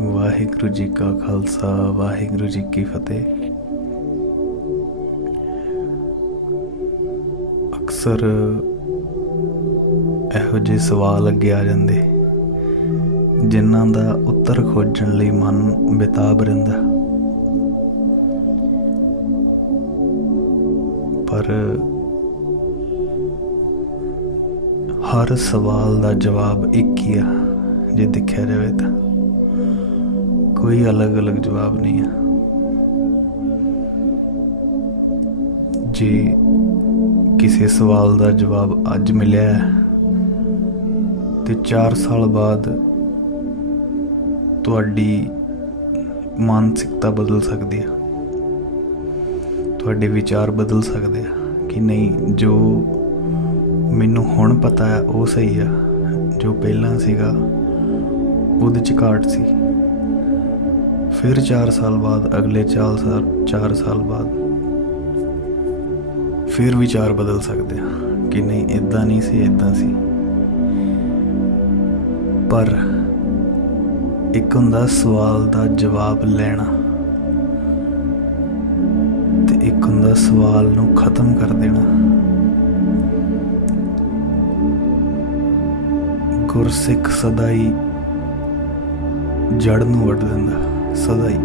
ਵਾਹਿਗੁਰੂ ਜੀ ਕਾ ਖਾਲਸਾ ਵਾਹਿਗੁਰੂ ਜੀ ਕੀ ਫਤਿਹ। ਅਕਸਰ ਇਹੋ ਜਿਹੇ ਸਵਾਲ ਅੱਗੇ ਆ ਜਾਂਦੇ ਜਿਨ੍ਹਾਂ ਦਾ ਉੱਤਰ ਖੋਜਣ ਲਈ ਮਨ ਬੇਤਾਬ ਰਹਿੰਦਾ, ਪਰ ਹਰ ਸਵਾਲ ਦਾ ਜਵਾਬ ਇੱਕ ਹੀ ਆ। ਜੇ ਦੇਖਿਆ ਜਾਵੇ ਤਾਂ ਕੋਈ ਅਲੱਗ-ਅਲੱਗ ਜਵਾਬ ਨਹੀਂ ਆ। ਜੇ ਕਿਸੇ ਸਵਾਲ ਦਾ ਜਵਾਬ ਅੱਜ ਮਿਲਿਆ ਤੇ 4 ਸਾਲ ਬਾਅਦ ਤੁਹਾਡੀ ਮਾਨਸਿਕਤਾ ਬਦਲ ਸਕਦੀ ਆ, ਤੁਹਾਡੇ ਵਿਚਾਰ ਬਦਲ ਸਕਦੇ ਆ ਕਿ ਨਹੀਂ, ਜੋ ਮੈਨੂੰ ਹੁਣ ਪਤਾ ਹੈ ਉਹ ਸਹੀ ਆ, ਜੋ ਪਹਿਲਾਂ ਸੀਗਾ ਉਹਦੇ 'ਚ ਘਾਟ ਸੀ। ਫਿਰ 4 ਸਾਲ ਬਾਅਦ, ਅਗਲੇ 4 ਸਾਲ ਬਾਅਦ ਫਿਰ ਵਿਚਾਰ ਬਦਲ ਸਕਦੇ ਆ ਕਿ ਨਹੀਂ, ਇੱਦਾਂ ਨਹੀਂ ਸੀ, ਇੱਦਾਂ ਸੀ। ਪਰ ਇੱਕ ਹੁੰਦਾ ਸਵਾਲ ਦਾ ਜਵਾਬ ਲੈਣਾ ਤੇ ਇੱਕ ਹੁੰਦਾ ਸਵਾਲ ਨੂੰ ਖਤਮ ਕਰ ਦੇਣਾ। ਗੁਰਸਿੱਖ ਸਦਾ ਹੀ ਜੜ ਨੂੰ ਵੱਢ ਦਿੰਦਾ, ਸਦਾ ਹੀ।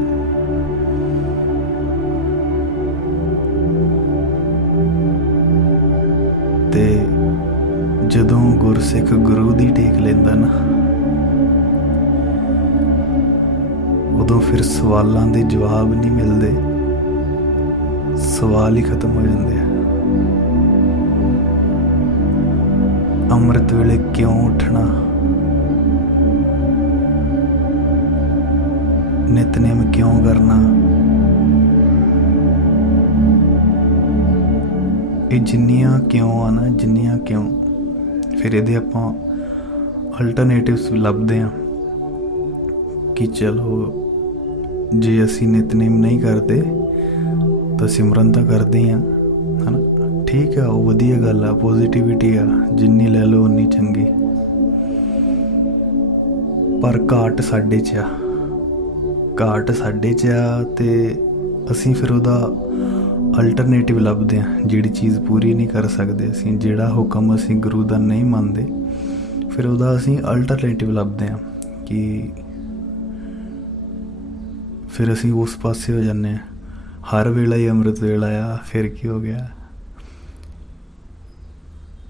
ਤੇ ਜਦੋਂ ਗੁਰਸਿੱਖ ਗੁਰੂ ਦੀ ਟੇਕ ਲੈਂਦਾ ਨਾ, ਉਦੋਂ ਫਿਰ ਸਵਾਲਾਂ ਦੇ ਜਵਾਬ ਨਹੀਂ ਮਿਲਦੇ, ਸਵਾਲ ਹੀ ਖਤਮ ਹੋ ਜਾਂਦੇ ਆ। ਅੰਮ੍ਰਿਤ ਵੇਲੇ ਕਿਉਂ ਉੱਠਣਾ, ਨਿਤਨੇਮ ਕਿਉਂ ਕਰਨਾ, ਇਹ ਜਿੰਨੀਆਂ ਕਿਉਂ ਆ ਨਾ, ਜਿੰਨੀਆਂ ਕਿਉਂ, ਫਿਰ ਇਹਦੇ ਆਪਾਂ ਅਲਟਰਨੇਟਿਵਸ ਲੱਭਦੇ ਹਾਂ ਕਿ ਚਲੋ ਜੇ ਅਸੀਂ ਨਿਤਨੇਮ ਨਹੀਂ ਕਰਦੇ ਤਾਂ ਸਿਮਰਨ ਤਾਂ ਕਰਦੇ ਹਾਂ, ਹੈ ਨਾ, ਠੀਕ ਆ, ਉਹ ਵਧੀਆ ਗੱਲ ਆ, ਪੋਜ਼ੀਟਿਵਿਟੀ ਆ, ਜਿੰਨੀ ਲੈ ਲਓ ਉਨੀ ਚੰਗੀ। ਪਰ ਘਾਟ ਸਾਡੇ 'ਚ ਆ, ਘਾਟ ਸਾਡੇ 'ਚ ਆ ਤੇ ਅਸੀਂ ਫਿਰ ਉਹਦਾ ਅਲਟਰਨੇਟਿਵ ਲੱਭਦੇ ਹਾਂ। ਜਿਹੜੀ ਚੀਜ਼ ਪੂਰੀ ਨਹੀਂ ਕਰ ਸਕਦੇ ਅਸੀਂ, ਜਿਹੜਾ ਹੁਕਮ ਅਸੀਂ ਗੁਰੂ ਦਾ ਨਹੀਂ ਮੰਨਦੇ, ਫਿਰ ਉਹਦਾ ਅਸੀਂ ਅਲਟਰਨੇਟਿਵ ਲੱਭਦੇ ਹਾਂ ਕਿ ਫਿਰ ਅਸੀਂ ਉਸ ਪਾਸੇ ਹੋ ਜਾਂਦੇ ਹਾਂ। ਹਰ ਵੇਲਾ ਹੀ ਅੰਮ੍ਰਿਤ ਵੇਲਾ ਆ, ਫਿਰ ਕੀ ਹੋ ਗਿਆ,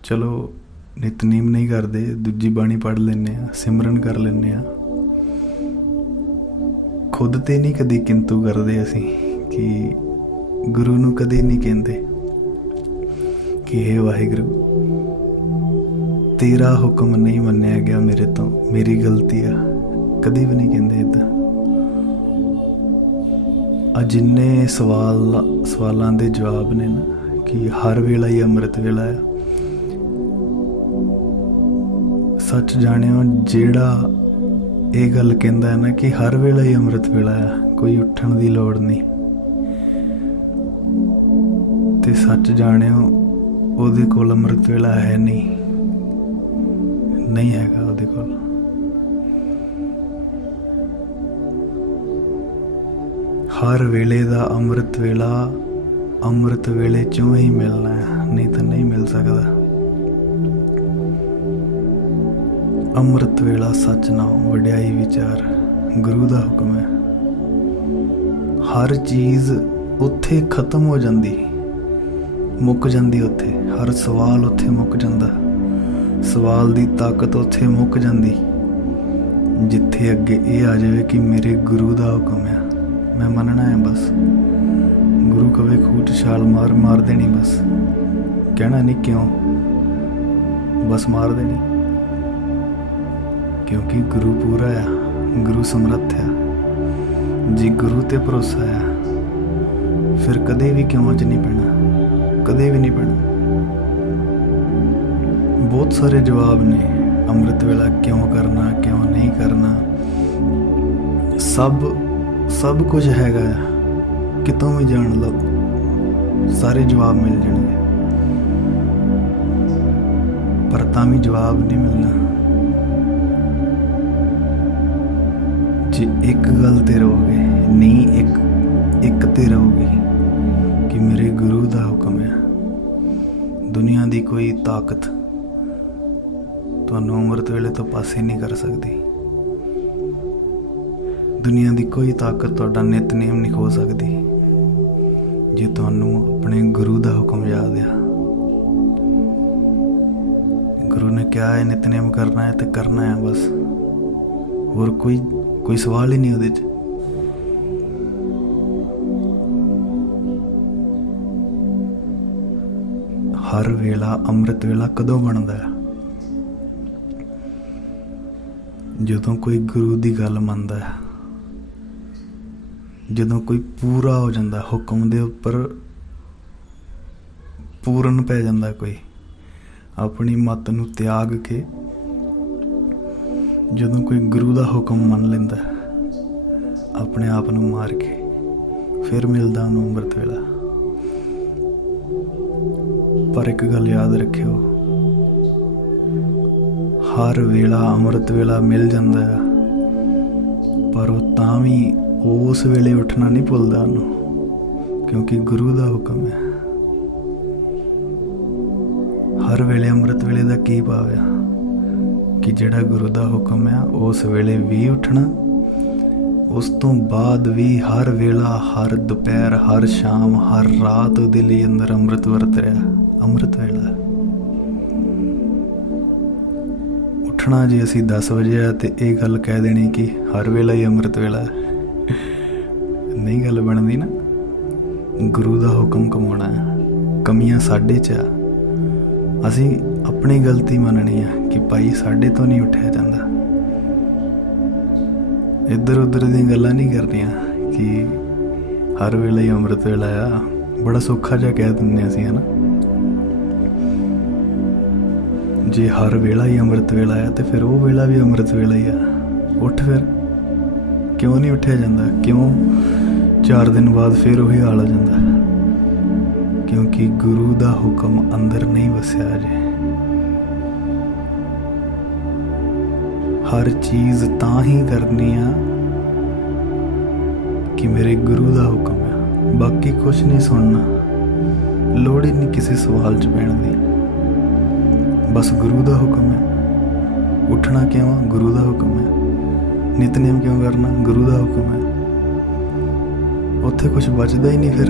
ਚਲੋ ਨਿਤਨੇਮ ਨਹੀਂ ਕਰਦੇ, ਦੂਜੀ ਬਾਣੀ ਪੜ੍ਹ ਲੈਂਦੇ ਹਾਂ, ਸਿਮਰਨ ਕਰ ਲੈਂਦੇ ਹਾਂ। ਖੁਦ ਤੇ ਨਹੀਂ ਕਦੇ ਕਿੰਤੂ ਕਰਦੇ ਅਸੀਂ ਕਿ ਗੁਰੂ ਨੂੰ ਕਦੇ ਨਹੀਂ ਕਹਿੰਦੇ ਕਿ ਹੇ ਵਾਹਿਗੁਰੂ, ਤੇਰਾ ਹੁਕਮ ਨਹੀਂ ਮੰਨਿਆ ਗਿਆ ਮੇਰੇ ਤੋਂ, ਮੇਰੀ ਗਲਤੀ ਆ, ਕਦੇ ਵੀ ਨਹੀਂ ਕਹਿੰਦੇ ਇੱਦਾਂ। ਆ ਜਿੰਨੇ ਸਵਾਲਾਂ ਦੇ ਜਵਾਬ ਨੇ ਨਾ ਕਿ ਹਰ ਵੇਲਾ ਹੀ ਅੰਮ੍ਰਿਤ ਵੇਲਾ ਆ, ਸੱਚ ਜਾਣਿਓ, ਜਿਹੜਾ ਇਹ ਗੱਲ ਕਹਿੰਦਾ ਹੈ ਨਾ ਕਿ ਹਰ ਵੇਲਾ ਹੀ ਅੰਮ੍ਰਿਤ ਵੇਲਾ ਆ, ਕੋਈ ਉੱਠਣ ਦੀ ਲੋੜ ਨਹੀਂ, ਤੇ ਸੱਚ ਜਾਣਿਓ ਉਹਦੇ ਕੋਲ ਅੰਮ੍ਰਿਤ ਵੇਲਾ ਹੈ ਨਹੀਂ ਹੈਗਾ ਉਹਦੇ ਕੋਲ। ਹਰ ਵੇਲੇ ਦਾ ਅੰਮ੍ਰਿਤ ਵੇਲਾ ਅੰਮ੍ਰਿਤ ਵੇਲੇ 'ਚੋਂ ਹੀ ਮਿਲਣਾ ਹੈ, ਨਹੀਂ ਤਾਂ ਨਹੀਂ ਮਿਲ ਸਕਦਾ। ਅੰਮ੍ਰਿਤ ਵੇਲਾ ਸੱਚ ਨਾ ਵਡਿਆਈ ਵਿਚਾਰ, ਗੁਰੂ ਦਾ ਹੁਕਮ ਹੈ। ਹਰ ਚੀਜ਼ ਉੱਥੇ ਖਤਮ ਹੋ ਜਾਂਦੀ, ਮੁੱਕ ਜਾਂਦੀ ਉੱਥੇ, ਹਰ ਸਵਾਲ ਉੱਥੇ ਮੁੱਕ ਜਾਂਦਾ, ਸਵਾਲ ਦੀ ਤਾਕਤ ਉੱਥੇ ਮੁੱਕ ਜਾਂਦੀ ਜਿੱਥੇ ਅੱਗੇ ਇਹ ਆ ਜਾਵੇ ਕਿ ਮੇਰੇ ਗੁਰੂ ਦਾ ਹੁਕਮ ਆ, ਮੈਂ ਮੰਨਣਾ ਹੈ। ਬਸ ਗੁਰੂ ਕਵੇ ਖੂਹ 'ਚ ਛਾਲ ਮਾਰ ਦੇਣੀ, ਬਸ ਕਹਿਣਾ ਨਹੀਂ ਕਿਉਂ, ਬਸ ਮਾਰ ਦੇਣੀ, ਕਿਉਂਕਿ ਗੁਰੂ ਪੂਰਾ ਆ, ਗੁਰੂ ਸਮਰੱਥ ਆ। ਜੇ ਗੁਰੂ ਤੇ ਭਰੋਸਾ ਆ ਫਿਰ ਕਦੇ ਵੀ ਕਿਉਂ 'ਚ ਨਹੀਂ ਪੈਣਾ, ਕਦੇ ਵੀ ਨਹੀਂ ਪੈਣਾ। ਬਹੁਤ ਸਾਰੇ ਜਵਾਬ ਨੇ, ਅੰਮ੍ਰਿਤ ਵੇਲਾ ਕਿਉਂ ਕਰਨਾ, ਕਿਉਂ ਨਹੀਂ ਕਰਨਾ, ਸਭ ਕੁਝ ਹੈਗਾ ਆ, ਕਿਤੋਂ ਵੀ ਜਾਣ ਲਓ, ਸਾਰੇ ਜਵਾਬ ਮਿਲ ਜਾਣਗੇ। ਪਰ ਤਾਂ ਵੀ ਜਵਾਬ ਨਹੀਂ ਮਿਲਣਾ। ਜੇ ਇੱਕ ਗੱਲ ਤੇ ਰਹੋਗੇ, ਨਹੀਂ ਇੱਕ ਤੇ ਰਹੋਗੇ ਕਿ ਮੇਰੇ ਗੁਰੂ ਦਾ ਹੁਕਮ ਹੈ, ਦੁਨੀਆ ਦੀ ਕੋਈ ਤਾਕਤ ਤੁਹਾਨੂੰ ਅੰਮ੍ਰਿਤ ਵੇਲੇ ਤੋਂ ਪਾਸੇ ਨਹੀਂ ਕਰ ਸਕਦੀ। ਦੁਨੀਆ ਦੀ ਕੋਈ ਤਾਕਤ ਤੁਹਾਡਾ ਨਿਤਨੇਮ ਨਹੀਂ ਖੋ ਸਕਦੀ ਜੇ ਤੁਹਾਨੂੰ ਆਪਣੇ ਗੁਰੂ ਦਾ ਹੁਕਮ ਯਾਦ ਆ। ਗੁਰੂ ਨੇ ਕਿਹਾ ਹੈ ਨਿਤਨੇਮ ਕਰਨਾ ਹੈ ਤੇ ਕਰਨਾ ਹੈ ਬਸ, ਹੋਰ ਕੋਈ ਸਵਾਲ ਹੀ ਨਹੀਂ ਉਹਦੇ 'ਚ। ਹਰ ਵੇਲਾ ਅੰਮ੍ਰਿਤ ਵੇਲਾ ਕਦੋਂ ਬਣਦਾ ਹੈ? ਜਦੋਂ ਕੋਈ ਗੁਰੂ ਦੀ ਗੱਲ ਮੰਨਦਾ ਹੈ, ਜਦੋਂ ਕੋਈ ਪੂਰਾ ਹੋ ਜਾਂਦਾ, ਹੁਕਮ ਦੇ ਉੱਪਰ ਪੂਰਨ ਪੈ ਜਾਂਦਾ, ਕੋਈ ਆਪਣੀ ਮੱਤ ਨੂੰ ਤਿਆਗ ਕੇ ਜਦੋਂ ਕੋਈ ਗੁਰੂ ਦਾ ਹੁਕਮ ਮੰਨ ਲੈਂਦਾ ਆਪਣੇ ਆਪ ਨੂੰ ਮਾਰ ਕੇ, ਫਿਰ ਮਿਲਦਾ ਉਹਨੂੰ ਅੰਮ੍ਰਿਤ ਵੇਲਾ। ਪਰ ਇੱਕ ਗੱਲ ਯਾਦ ਰੱਖਿਓ, ਹਰ ਵੇਲਾ ਅੰਮ੍ਰਿਤ ਵੇਲਾ ਮਿਲ ਜਾਂਦਾ ਹੈ, ਪਰ ਉਹ ਤਾਂ ਵੀ ਉਸ ਵੇਲੇ ਉੱਠਣਾ ਨਹੀਂ ਭੁੱਲਦਾ ਉਹਨੂੰ, ਕਿਉਂਕਿ ਗੁਰੂ ਦਾ ਹੁਕਮ ਹੈ। ਹਰ ਵੇਲੇ ਅੰਮ੍ਰਿਤ ਵੇਲੇ ਦਾ ਕੀ ਭਾਵ ਆ ਕਿ ਜਿਹੜਾ ਗੁਰੂ ਦਾ ਹੁਕਮ ਹੈ ਉਸ ਵੇਲੇ ਵੀ ਉੱਠਣਾ, ਉਸ ਤੋਂ ਬਾਅਦ ਵੀ ਹਰ ਵੇਲਾ, ਹਰ ਦੁਪਹਿਰ, ਹਰ ਸ਼ਾਮ, ਹਰ ਰਾਤ ਉਹਦੇ ਲਈ ਅੰਦਰ ਅੰਮ੍ਰਿਤ ਵਰਤ ਰਿਹਾ, ਅੰਮ੍ਰਿਤ ਵੇਲਾ। ਉੱਠਣਾ ਜੇ ਅਸੀਂ 10 ਵਜੇ ਆ ਤੇ ਇਹ ਗੱਲ ਕਹਿ ਦੇਣੀ ਕਿ ਹਰ ਵੇਲਾ ਹੀ ਅੰਮ੍ਰਿਤ ਵੇਲਾ, ਨਹੀਂ ਗੱਲ ਬਣਦੀ ਨਾ। ਗੁਰੂ ਦਾ ਹੁਕਮ ਕਮਾਉਣਾ ਹੈ, ਕਮੀਆਂ ਸਾਡੇ 'ਚ ਆ, ਅਸੀਂ ਆਪਣੀ ਗਲਤੀ ਮੰਨਣੀ ਆ ਕਿ ਭਾਈ ਸਾਡੇ ਤੋਂ ਨਹੀਂ ਉੱਠਿਆ ਜਾਂਦਾ। ਇੱਧਰ ਉੱਧਰ ਦੀਆਂ ਗੱਲਾਂ ਨਹੀਂ ਕਰਨੀਆਂ ਕਿ ਹਰ ਵੇਲੇ ਹੀ ਅੰਮ੍ਰਿਤ ਵੇਲਾ ਆ, ਬੜਾ ਸੌਖਾ ਜਿਹਾ ਕਹਿ ਦਿੰਦੇ ਅਸੀਂ, ਹੈ ਨਾ। ਜੇ ਹਰ ਵੇਲਾ ਹੀ ਅੰਮ੍ਰਿਤ ਵੇਲਾ ਆ ਤੇ ਫਿਰ ਉਹ ਵੇਲਾ ਵੀ ਅੰਮ੍ਰਿਤ ਵੇਲਾ ਹੀ ਆ। ਉੱਠ, ਫਿਰ ਕਿਉਂ ਨਹੀਂ ਉੱਠਿਆ ਜਾਂਦਾ? ਕਿਉਂ 4 ਦਿਨ ਬਾਅਦ ਫਿਰ ਉਹੀ ਹਾਲ ਆ ਜਾਂਦਾ? ਕਿਉਂਕਿ ਗੁਰੂ ਦਾ ਹੁਕਮ ਅੰਦਰ ਨਹੀਂ ਵਸਿਆ ਅਜੇ। ਹਰ ਚੀਜ਼ ਤਾਂ ਹੀ ਕਰਨੀ ਆ ਕਿ ਮੇਰੇ ਗੁਰੂ ਦਾ ਹੁਕਮ ਆ, ਬਾਕੀ ਕੁਛ ਨਹੀਂ ਸੁਣਨਾ, ਲੋੜ ਹੀ ਨਹੀਂ ਕਿਸੇ ਸਵਾਲ 'ਚ ਪੈਣ ਦੀ। ਬਸ ਗੁਰੂ ਦਾ ਹੁਕਮ ਹੈ। ਉੱਠਣਾ ਕਿਉਂ? ਗੁਰੂ ਦਾ ਹੁਕਮ ਹੈ। ਨਿਤਨੇਮ ਕਿਉਂ ਕਰਨਾ? ਗੁਰੂ ਦਾ ਹੁਕਮ ਹੈ। ਉੱਥੇ ਕੁਛ ਬਚਦਾ ਹੀ ਨਹੀਂ। ਫਿਰ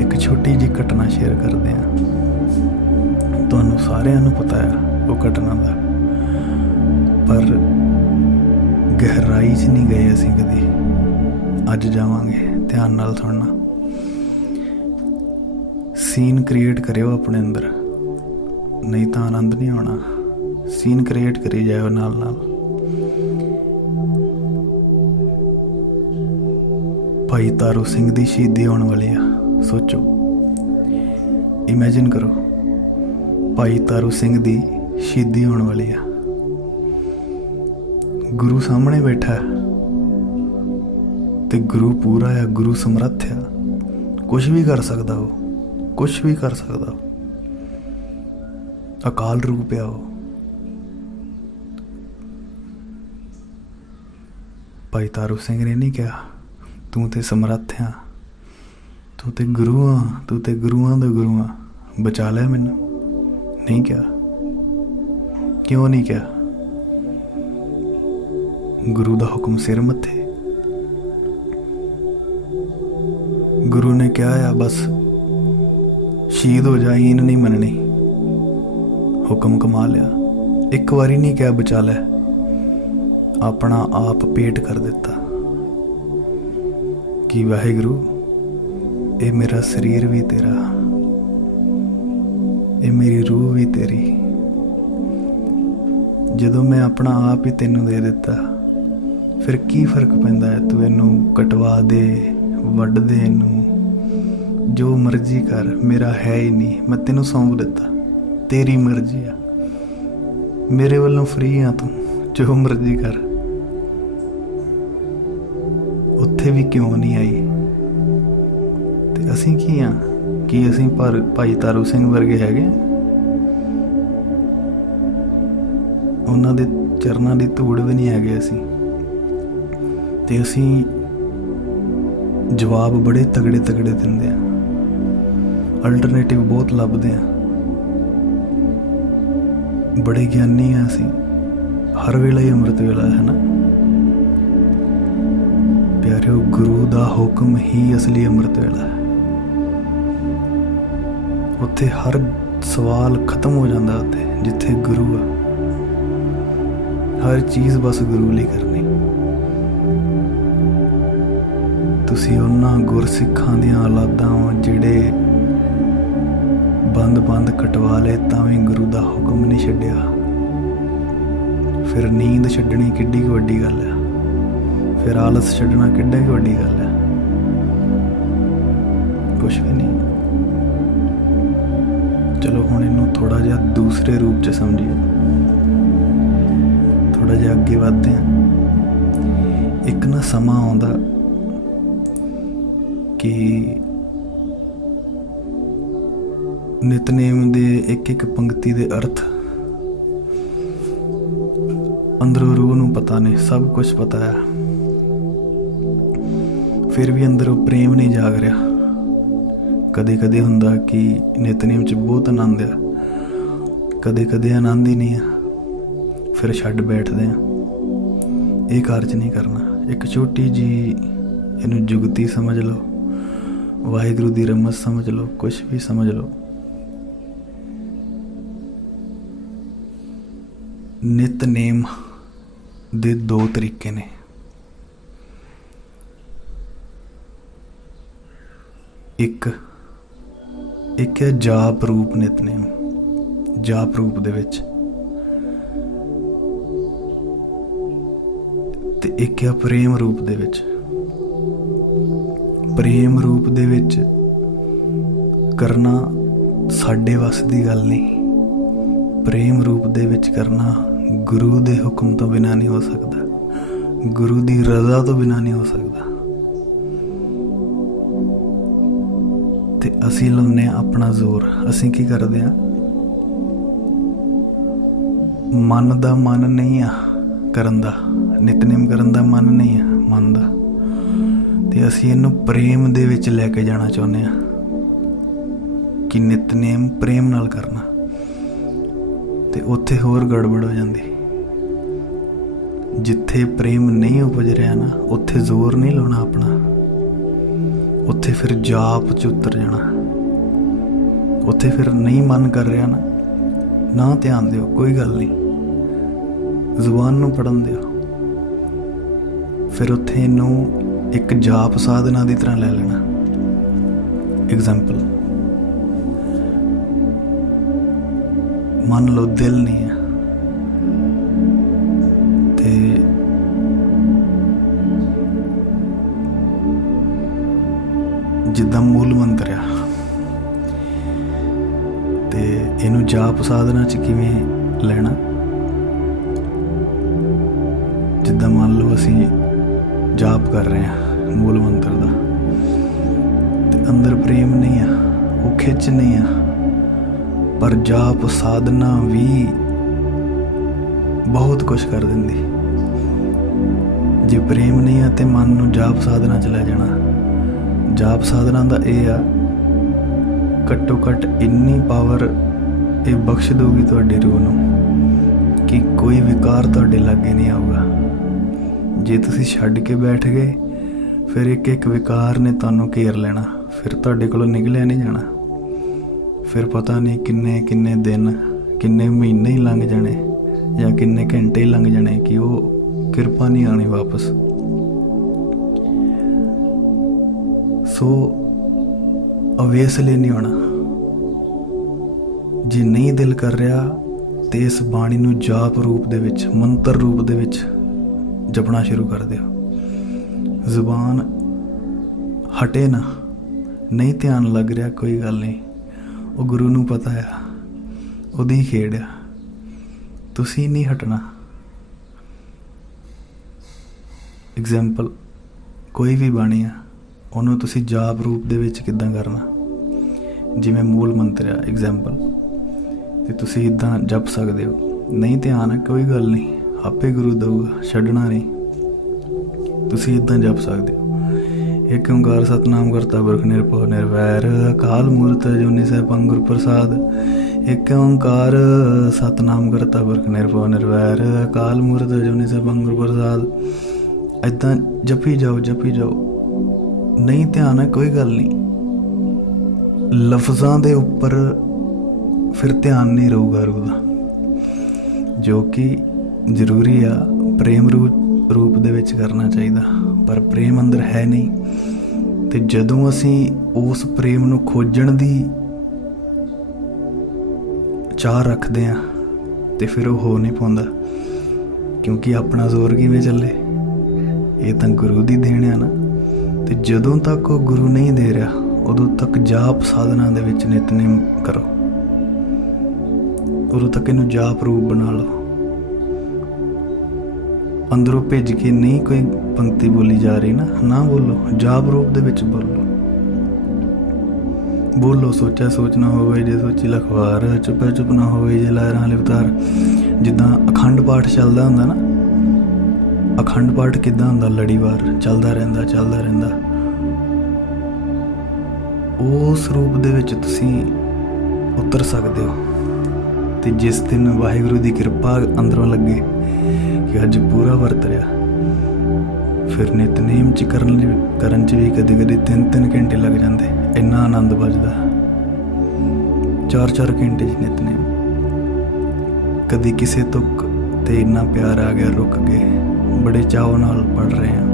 ਇੱਕ ਛੋਟੀ ਜਿਹੀ ਘਟਨਾ ਸ਼ੇਅਰ ਕਰਦੇ ਹਾਂ, ਤੁਹਾਨੂੰ ਸਾਰਿਆਂ ਨੂੰ ਪਤਾ ਆ ਉਹ ਘਟਨਾ ਦਾ, ਪਰ ਗਹਿਰਾਈ 'ਚ ਨਹੀਂ ਗਏ ਅਸੀਂ ਕਦੀ। ਅੱਜ ਜਾਵਾਂਗੇ, ਧਿਆਨ ਨਾਲ ਸੁਣਨਾ। ਸੀਨ ਕ੍ਰੀਏਟ ਕਰਿਓ ਆਪਣੇ ਅੰਦਰ, ਨਹੀਂ ਤਾਂ ਆਨੰਦ ਨਹੀਂ ਆਉਣਾ। ਸੀਨ ਕ੍ਰੀਏਟ ਕਰੀ ਜਾਓ ਨਾਲ ਨਾਲ। ਭਾਈ ਤਾਰੂ ਸਿੰਘ ਦੀ ਸ਼ਹੀਦੀ ਆਉਣ ਵਾਲੀ ਆ। ਸੋਚੋ, ਇਮੇਜਿਨ ਕਰੋ, ਭਾਈ ਤਾਰੂ ਸਿੰਘ ਦੀ ਸ਼ਹੀਦੀ ਆਉਣ ਵਾਲੀ ਆ। ਗੁਰੂ ਸਾਹਮਣੇ ਬੈਠਾ ਤੇ ਗੁਰੂ ਪੂਰਾ ਆ, ਗੁਰੂ ਸਮਰੱਥ ਆ, ਕੁਛ ਵੀ ਕਰ ਸਕਦਾ ਉਹ, ਕੁਛ ਵੀ ਕਰ ਸਕਦਾ। ਅਕਾਲ ਰੂਪ ਆ ਉਹ। ਭਾਈ ਤਾਰੂ ਸਿੰਘ ਨੇ ਨਹੀਂ ਕਿਹਾ ਤੂੰ ਤੇ ਸਮਰੱਥ ਆ, ਤੂੰ ਤੇ ਗੁਰੂ ਆ, ਤੂੰ ਤੇ ਗੁਰੂਆਂ ਦਾ ਗੁਰੂ ਆ, ਬਚਾ ਲੈ ਮੈਨੂੰ। ਨਹੀਂ ਕਿਹਾ। ਕਿਉਂ ਨਹੀਂ ਕਿਹਾ? ਗੁਰੂ ਦਾ ਹੁਕਮ ਸਿਰ ਮੱਥੇ। ਗੁਰੂ ਨੇ ਕਿਹਾ ਆ ਬਸ ਸ਼ਹੀਦ ਹੋ ਜਾ, ਈਨ ਨਹੀਂ ਮੰਨਣੀ। ਹੁਕਮ ਕਮਾ ਲਿਆ। ਇੱਕ ਵਾਰੀ ਨਹੀਂ ਕਿਹਾ ਬਚਾ ਲੈ, ਆਪਣਾ ਆਪ ਪੇਟ ਕਰ ਦਿੱਤਾ ਕਿ ਵਾਹਿਗੁਰੂ ਇਹ ਮੇਰਾ ਸਰੀਰ ਵੀ ਤੇਰਾ, ਇਹ ਮੇਰੀ ਰੂਹ ਵੀ ਤੇਰੀ। ਜਦੋਂ ਮੈਂ ਆਪਣਾ ਆਪ ਹੀ ਤੈਨੂੰ ਦੇ ਦਿੱਤਾ, ਫਿਰ ਕੀ ਫਰਕ ਪੈਂਦਾ ਹੈ? ਤੂੰ ਇਹਨੂੰ ਕਟਵਾ ਦੇ, ਵੱਢ ਦੇ, ਇਹਨੂੰ ਜੋ ਮਰਜ਼ੀ ਕਰ, ਮੇਰਾ ਹੈ ਹੀ ਨਹੀਂ। ਮੈਂ ਤੈਨੂੰ ਸੌਂਪ ਦਿੱਤਾ, ਤੇਰੀ ਮਰਜ਼ੀ ਆ, ਮੇਰੇ ਵੱਲੋਂ ਫ੍ਰੀ ਆ, ਤੂੰ ਜੋ ਮਰਜ਼ੀ ਕਰ। ਉੱਥੇ ਵੀ ਕਿਉਂ ਨਹੀਂ ਆਈ? ਤੇ ਅਸੀਂ ਕੀ ਆ? ਕੀ ਅਸੀਂ ਭਾਈ ਤਾਰੂ ਸਿੰਘ ਵਰਗੇ ਹੈਗੇ? ਉਹਨਾਂ ਦੇ ਚਰਨਾਂ ਦੀ ਧੂੜ ਵੀ ਨਹੀਂ ਹੈਗੇ ਅਸੀਂ, ਤੇ ਅਸੀਂ ਜਵਾਬ ਬੜੇ ਤਗੜੇ ਤਗੜੇ ਦਿੰਦੇ ਹਾਂ, ਅਲਟਰਨੇਟਿਵ ਬਹੁਤ ਲੱਭਦੇ ਹਾਂ, ਬੜੇ ਗਿਆਨੀ ਹਾਂ ਅਸੀਂ। ਹਰ ਵੇਲਾ ਹੀ ਅੰਮ੍ਰਿਤ ਵੇਲਾ ਹੈ ਨਾ ਪਿਆਰਿਓ, ਗੁਰੂ ਦਾ ਹੁਕਮ ਹੀ ਅਸਲੀ ਅੰਮ੍ਰਿਤ ਵੇਲਾ ਹੈ। ਉੱਥੇ ਹਰ ਸਵਾਲ ਖਤਮ ਹੋ ਜਾਂਦਾ, ਉੱਥੇ ਜਿੱਥੇ ਗੁਰੂ ਆ, ਹਰ ਚੀਜ਼ ਬਸ ਗੁਰੂ ਲਈ ਕਰਨੀ। ਤੁਸੀਂ ਉਹਨਾਂ ਗੁਰਸਿੱਖਾਂ ਦੀਆਂ ਔਲਾਦਾਂ ਹੋ ਜਿਹੜੇ ਬੰਦ ਕਟਵਾ ਲਏ ਤਾਂ ਵੀ ਗੁਰੂ ਦਾ ਹੁਕਮ ਨਹੀਂ ਛੱਡਿਆ। ਫਿਰ ਨੀਂਦ ਛੱਡਣੀ ਕਿੱਡੀ ਕੁ ਵੱਡੀ ਗੱਲ ਆ, ਫਿਰ ਆਲਸ ਛੱਡਣਾ ਕਿੱਡੀ ਕੁ ਵੱਡੀ ਗੱਲ ਆ, ਕੁਛ ਵੀ ਨਹੀਂ। ਚਲੋ ਹੁਣ ਇਹਨੂੰ ਥੋੜਾ ਜਿਹਾ ਦੂਸਰੇ ਰੂਪ 'ਚ ਸਮਝੀਏ, ਥੋੜਾ ਜਿਹਾ ਅੱਗੇ ਵੱਧਦੇ ਹਾਂ। ਇੱਕ ਨਾ ਸਮਾਂ ਆਉਂਦਾ ਕਿ ਨਿਤਨੇਮ ਦੇ ਇੱਕ ਪੰਕਤੀ ਦੇ ਅਰਥ ਅੰਦਰੋਂ ਰੂਹ ਨੂੰ ਪਤਾ ਨੇ, ਸਭ ਕੁਝ ਪਤਾ ਹੈ, ਫਿਰ ਵੀ ਅੰਦਰੋਂ ਪ੍ਰੇਮ ਨਹੀਂ ਜਾਗ ਰਿਹਾ। ਕਦੇ ਕਦੇ ਹੁੰਦਾ ਕਿ ਨਿਤਨੇਮ 'ਚ ਬਹੁਤ ਆਨੰਦ ਆ, ਕਦੇ ਕਦੇ ਆਨੰਦ ਹੀ ਨਹੀਂ ਆ, ਫਿਰ ਛੱਡ ਬੈਠਦੇ ਆ। ਇਹ ਕਾਰਜ ਨਹੀਂ ਕਰਨਾ। ਇੱਕ ਛੋਟੀ ਜੀ ਇਹਨੂੰ ਜੁਗਤੀ ਸਮਝ ਲਓ, ਵਾਹਿਗੁਰੂ ਦੀ ਰਮਜ਼ ਸਮਝ ਲਓ, ਕੁਛ ਵੀ ਸਮਝ ਲਓ। ਨਿਤਨੇਮ ਦੇ ਦੋ ਤਰੀਕੇ ਨੇ। ਇੱਕ ਹੈ ਜਾਪ ਰੂਪ ਨਿਤਨੇਮ, ਜਾਪ ਰੂਪ ਦੇ ਵਿੱਚ, ਤੇ ਇੱਕ ਹੈ ਪ੍ਰੇਮ ਰੂਪ ਦੇ ਵਿੱਚ। ਪ੍ਰੇਮ ਰੂਪ ਦੇ ਵਿੱਚ ਕਰਨਾ ਸਾਡੇ ਵੱਸ ਦੀ ਗੱਲ ਨਹੀਂ। ਪ੍ਰੇਮ ਰੂਪ ਦੇ ਵਿੱਚ ਕਰਨਾ ਗੁਰੂ ਦੇ ਹੁਕਮ ਤੋਂ ਬਿਨਾਂ ਨਹੀਂ ਹੋ ਸਕਦਾ, ਗੁਰੂ ਦੀ ਰਜ਼ਾ ਤੋਂ ਬਿਨਾਂ ਨਹੀਂ ਹੋ ਸਕਦਾ। ਤੇ ਅਸੀਂ ਲਾਉਂਦੇ ਹਾਂ ਆਪਣਾ ਜ਼ੋਰ। ਅਸੀਂ ਕੀ ਕਰਦੇ ਹਾਂ, ਮਨ ਦਾ ਮਨ ਨਹੀਂ ਆ ਕਰਨ ਦਾ, ਨਿਤਨੇਮ ਕਰਨ ਦਾ ਮਨ ਨਹੀਂ ਆ ਮਨ ਦਾ, ਤੇ ਅਸੀਂ ਇਹਨੂੰ ਪ੍ਰੇਮ ਦੇ ਵਿੱਚ ਲੈ ਕੇ ਜਾਣਾ ਚਾਹੁੰਦੇ ਹਾਂ ਕਿ ਨਿਤਨੇਮ ਪ੍ਰੇਮ ਨਾਲ ਕਰਨਾ, ਤੇ ਉੱਥੇ ਹੋਰ ਗੜਬੜ ਹੋ ਜਾਂਦੀ। ਜਿੱਥੇ ਪ੍ਰੇਮ ਨਹੀਂ ਉਪਜ ਰਿਹਾ ਨਾ, ਉੱਥੇ ਜ਼ੋਰ ਨਹੀਂ ਲਾਉਣਾ ਆਪਣਾ, ਉੱਥੇ ਫਿਰ ਜਾਪ 'ਚ ਉਤਰ ਜਾਣਾ। ਉੱਥੇ ਫਿਰ ਨਹੀਂ ਮਨ ਕਰ ਰਿਹਾ ਨਾ ਧਿਆਨ ਦਿਓ, ਕੋਈ ਗੱਲ ਨਹੀਂ, ਜ਼ੁਬਾਨ ਨੂੰ ਪੜ੍ਹਨ ਦਿਓ। ਫਿਰ ਉੱਥੇ ਇਹਨੂੰ ਇੱਕ ਜਾਪ ਸਾਧਨਾ ਦੀ ਤਰ੍ਹਾਂ ਲੈ ਲੈਣਾ। ਐਗਜ਼ਾਮਪਲ, ਮੰਨ ਲਓ ਦਿਲ ਨਹੀਂ ਹੈ ਤੇ ਜਿੱਦਾਂ ਮੂਲ ਮੰਤਰ ਆ, ਤੇ ਇਹਨੂੰ ਜਾਪ ਸਾਧਨਾ 'ਚ ਕਿਵੇਂ ਲੈਣਾ। ਜਿੱਦਾਂ ਮੰਨ ਲਓ ਅਸੀਂ ਜਾਪ ਕਰ ਰਹੇ ਹਾਂ ਮੂਲ ਮੰਤਰ ਦਾ, ਤੇ ਅੰਦਰ ਪ੍ਰੇਮ ਨਹੀਂ ਆ, ਉਹ ਖਿੱਚ ਨਹੀਂ ਆ, ਪਰ ਜਾਪ ਸਾਧਨਾ ਵੀ ਬਹੁਤ ਕੁਛ ਕਰ ਦਿੰਦੀ। ਜੇ ਪ੍ਰੇਮ ਨਹੀਂ ਆ ਤੇ ਮਨ ਨੂੰ ਜਾਪ ਸਾਧਨਾ 'ਚ ਲੈ ਜਾਣਾ। ਜਾਪ ਸਾਧਨਾ ਦਾ ਇਹ ਆ, ਘੱਟੋ ਘੱਟ ਇੰਨੀ ਪਾਵਰ ਇਹ ਬਖਸ਼ ਦਊਗੀ ਤੁਹਾਡੀ ਰੂਹ ਨੂੰ ਕਿ ਕੋਈ ਵਿਕਾਰ ਤੁਹਾਡੇ ਲਾਗੇ ਨਹੀਂ ਆਊਗਾ। ਜੇ ਤੁਸੀਂ ਛੱਡ ਕੇ ਬੈਠ ਗਏ, ਫਿਰ ਇੱਕ ਵਿਕਾਰ ਨੇ ਤੁਹਾਨੂੰ ਘੇਰ ਲੈਣਾ, ਫਿਰ ਤੁਹਾਡੇ ਕੋਲੋਂ ਨਿਕਲਿਆ ਨਹੀਂ ਜਾਣਾ। ਫਿਰ ਪਤਾ ਨਹੀਂ ਕਿੰਨੇ ਦਿਨ, ਕਿੰਨੇ ਮਹੀਨੇ ਹੀ ਲੰਘ ਜਾਣੇ, ਜਾਂ ਕਿੰਨੇ ਘੰਟੇ ਹੀ ਲੰਘ ਜਾਣੇ ਕਿ ਉਹ ਕਿਰਪਾ ਨਹੀਂ ਆਉਣੀ ਵਾਪਸ। ਸੋ ਅਵੇਸਲੇ ਨਹੀਂ ਹੋਣਾ। ਜੇ ਨਹੀਂ ਦਿਲ ਕਰ ਰਿਹਾ ਤੇ ਇਸ ਬਾਣੀ ਨੂੰ ਜਾਪ ਰੂਪ ਦੇ ਵਿੱਚ, ਮੰਤਰ ਰੂਪ ਦੇ ਵਿੱਚ ਜਪਣਾ ਸ਼ੁਰੂ ਕਰ ਦਿਓ। ਜ਼ੁਬਾਨ ਹਟੇ ਨਾ, ਨਹੀਂ ਧਿਆਨ ਲੱਗ ਰਿਹਾ ਕੋਈ ਗੱਲ ਨਹੀਂ, ਉਹ ਗੁਰੂ ਨੂੰ ਪਤਾ ਆ, ਉਹਦੀ ਖੇਡ ਆ, ਤੁਸੀਂ ਨਹੀਂ ਹਟਣਾ। ਐਗਜ਼ਾਮਪਲ, ਕੋਈ ਵੀ ਬਾਣੀ ਆ, ਉਹਨੂੰ ਤੁਸੀਂ ਜਾਪ ਰੂਪ ਦੇ ਵਿੱਚ ਕਿੱਦਾਂ ਕਰਨਾ। ਜਿਵੇਂ ਮੂਲ ਮੰਤਰ ਆ ਐਗਜ਼ਾਮਪਲ, ਤੇ ਤੁਸੀਂ ਇੱਦਾਂ ਜਪ ਸਕਦੇ ਹੋ, नहीं ध्यान है कोई गल नहीं, आपे गुरु दऊगा, छड्डना नहीं। तुसीं इदां जप सकदे हो, एक ओंकार सतनाम करता पुरख निरभउ निर्वैर अकाल मूरत अजूनी सैभं गुर प्रसाद। एक ओंकार सतनाम करता पुरख निरभउ निर्वैर अकाल मूरत अजूनी सैभं गुर प्रसाद। इदां जपी जाओ नहीं ध्यान है कोई गल नहीं। लफ्ज़ां दे उपर फिर ध्यान नहीं रहूगा रूह दा, जो कि जरूरी आ प्रेम रूप दे विच करना चाहिदा, पर प्रेम अंदर है नहीं। ते जदों असीं उस प्रेम नूं खोजण दी चाह रखदे आ ते फिर वो हो नहीं पाउंदा, क्योंकि अपना जोर किवें चले, ये तां गुरु दी देन आ ना। ते जदों तक वो गुरु नहीं दे रहा उदों तक जाप साधना दे विच नितनेम करो, उदों तक इनू जाप रूप बना लो। अंदरों भेज के नहीं कोई पंक्ति बोली जा रही ना बोलो, जाप रूप दे विच बोलो। सोचा सोच ना होवे जे सोची लखवार, चुपे चुप ना होवे जे लहरां लिवतार। जिद्दां अखंड पाठ चलदा हुंदा ना, अखंड पाठ किद्दां हुंदा, लड़ीवार चलदा रहिंदा। उस रूप दे विच तुसीं उतर सकदे हो। ते जिस दिन वाहिगुरू दी कृपा अंदरों लगे कि अज पूरा वरत रहा, फिर नितनेम च करन च भी कदी 3-3 घंटे लग जाते, इन्ना आनंद बजदा। 4-4 घंटे च नितनेम। कदी किसे तुक ते इन्ना प्यार आ गया, रुक गए, बड़े चाव नाल पढ़ रहे हैं।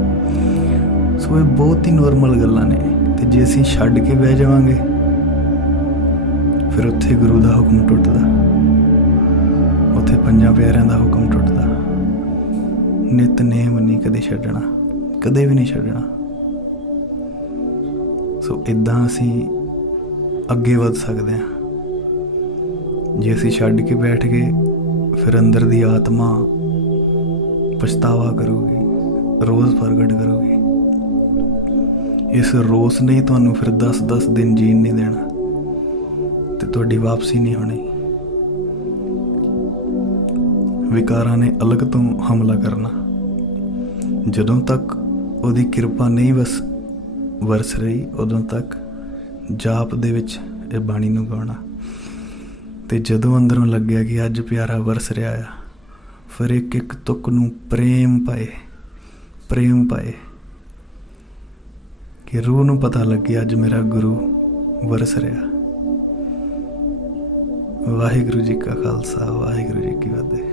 सो ये बहुत ही नॉर्मल गल्लां ने। ते जे असीं छड्ड के बह जावांगे फिर उत्थे गुरु दा हुक्म टुटदा, उत्थे 5 प्यारिਆਂ ਦਾ हुक्म टुटदा। नितनेम नहीं कदे छड्डना, कदे भी नहीं छड्डना। सो इदां असीं अगे वध सकदे हां। जे असीं छड्ड के बैठ गए फिर अंदर दी आत्मा पछतावा करूगी, रोज़ प्रगट करूगी। इस रोस ने तुहानू फिर 10-10 दिन जीन नहीं देना ते तुहाडी वापसी नहीं होनी। विकारां ने अलग तो हमला करना। जदों तक उहदी कृपा नहीं वरस रही उदों तक जाप दे विच इह बाणी नूं गाउणा। ते जदों अंदरों लग्गिया कि अज प्यारा वरस रहा आ, फिर एक एक तुक नूं प्रेम पाए कि रूह नूं पता लगे अज मेरा गुरु वरस रहा। वाहिगुरू जी का खालसा, वाहिगुरू जी की फतेह।